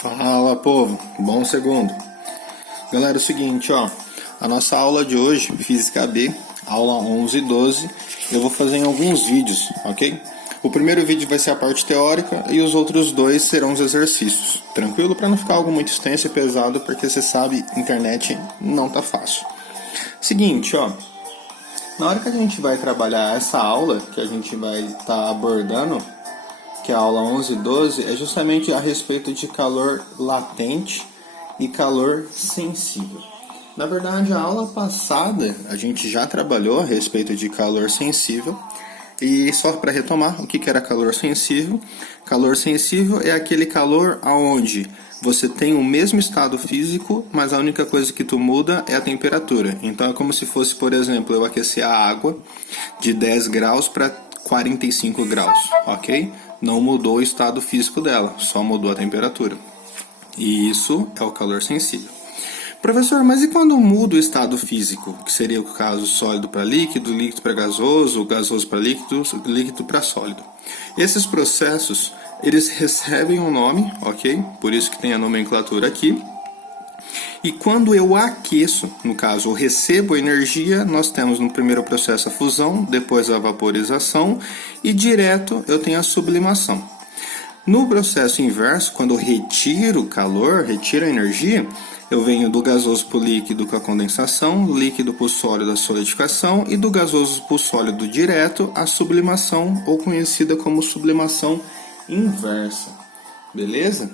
Fala, povo, bom segundo. Galera, é o seguinte, ó, a nossa aula de hoje, Física B, aula 11 e 12, eu vou fazer em alguns vídeos, ok? O primeiro vídeo vai ser a parte teórica e os outros dois serão os exercícios, tranquilo? Para não ficar algo muito extenso e pesado, porque você sabe, internet não tá fácil. Seguinte, ó, na hora que a gente vai trabalhar essa aula, que a gente vai estar abordando, que é a aula 11 e 12, é justamente a respeito de calor latente e calor sensível. Na verdade, a aula passada a gente já trabalhou a respeito de calor sensível. E só para retomar, o que era calor sensível? Calor sensível é aquele calor onde você tem o mesmo estado físico, mas a única coisa que tu muda é a temperatura. Então é como se fosse, por exemplo, eu aquecer a água de 10 graus para 45 graus, ok? Não mudou o estado físico dela, só mudou a temperatura. E isso é o calor sensível. Professor, mas e quando muda o estado físico? Que seria o caso sólido para líquido, líquido para gasoso, gasoso para líquido, líquido para sólido. Esses processos, eles recebem um nome, ok? Por isso que tem a nomenclatura aqui. E quando eu aqueço, no caso, eu recebo energia, nós temos no primeiro processo a fusão, depois a vaporização e direto eu tenho a sublimação. No processo inverso, quando eu retiro o calor, retiro a energia, eu venho do gasoso para o líquido com a condensação, líquido para o sólido a solidificação e do gasoso para o sólido direto a sublimação, ou conhecida como sublimação inversa. Beleza?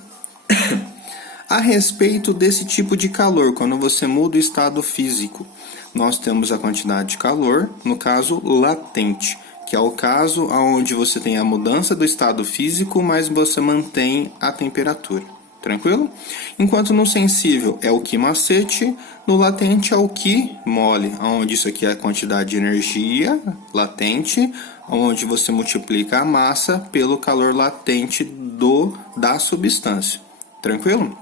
A respeito desse tipo de calor, quando você muda o estado físico, nós temos a quantidade de calor, no caso latente, que é o caso onde você tem a mudança do estado físico, mas você mantém a temperatura. Tranquilo? Enquanto no sensível é o Q macete, no latente é o Q mole, onde isso aqui é a quantidade de energia latente, onde você multiplica a massa pelo calor latente da substância. Tranquilo?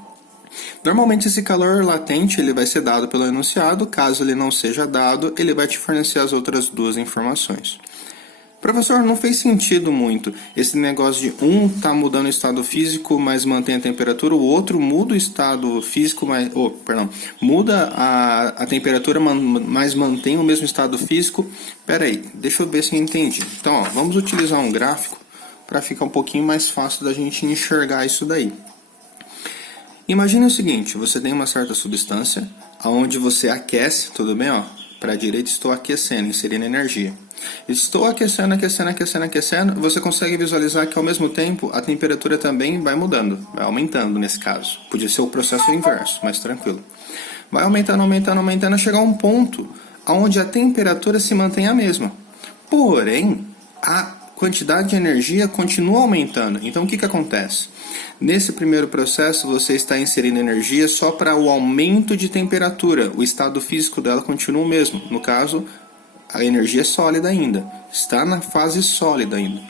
Normalmente esse calor latente ele vai ser dado pelo enunciado, caso ele não seja dado, ele vai te fornecer as outras duas informações. Professor, não fez sentido muito esse negócio de um tá mudando o estado físico, mas mantém a temperatura, o outro muda o estado físico, mas, muda a temperatura, mas mantém o mesmo estado físico. Pera aí, deixa eu ver se eu entendi. Então, ó, vamos utilizar um gráfico para ficar um pouquinho mais fácil da gente enxergar isso daí. Imagine o seguinte, você tem uma certa substância, onde você aquece, tudo bem? Para a direita estou aquecendo, inserindo energia. Estou aquecendo, você consegue visualizar que ao mesmo tempo a temperatura também vai mudando, vai aumentando nesse caso. Podia ser o processo inverso, mas tranquilo. Vai aumentando, chegar a um ponto onde a temperatura se mantém a mesma. Porém, a quantidade de energia continua aumentando. Então o que acontece? Nesse primeiro processo você está inserindo energia só para o aumento de temperatura. O estado físico dela continua o mesmo. No caso, a energia é sólida ainda. Está na fase sólida ainda.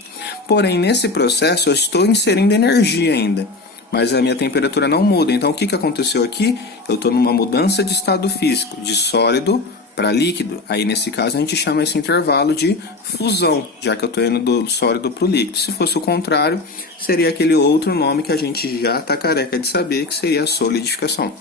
Porém, nesse processo eu estou inserindo energia ainda. Mas a minha temperatura não muda. Então o que aconteceu aqui? Eu estou numa mudança de estado físico, de sólido para líquido. Aí nesse caso a gente chama esse intervalo de fusão, já que eu estou indo do sólido para o líquido. Se fosse o contrário, seria aquele outro nome que a gente já está careca de saber, que seria a solidificação.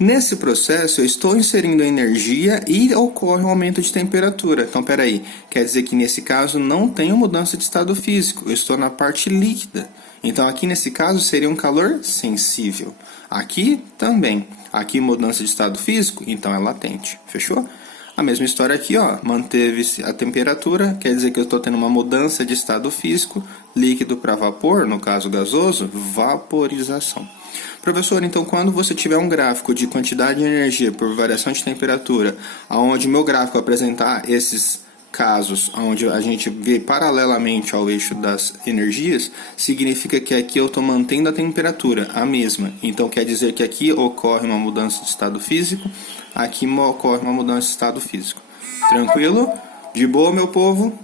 Nesse processo eu estou inserindo energia e ocorre um aumento de temperatura. Então peraí, quer dizer que nesse caso não tenho mudança de estado físico, eu estou na parte líquida. Então aqui nesse caso seria um calor sensível. Aqui também. Aqui mudança de estado físico, então é latente. Fechou? A mesma história aqui, ó, manteve-se a temperatura, quer dizer que eu estou tendo uma mudança de estado físico, líquido para vapor, no caso gasoso, vaporização. Professor, então quando você tiver um gráfico de quantidade de energia por variação de temperatura, onde o meu gráfico apresentar esses casos onde a gente vê paralelamente ao eixo das energias, significa que aqui eu estou mantendo a temperatura, a mesma. Então quer dizer que aqui ocorre uma mudança de estado físico, aqui ocorre uma mudança de estado físico. Tranquilo? De boa, meu povo?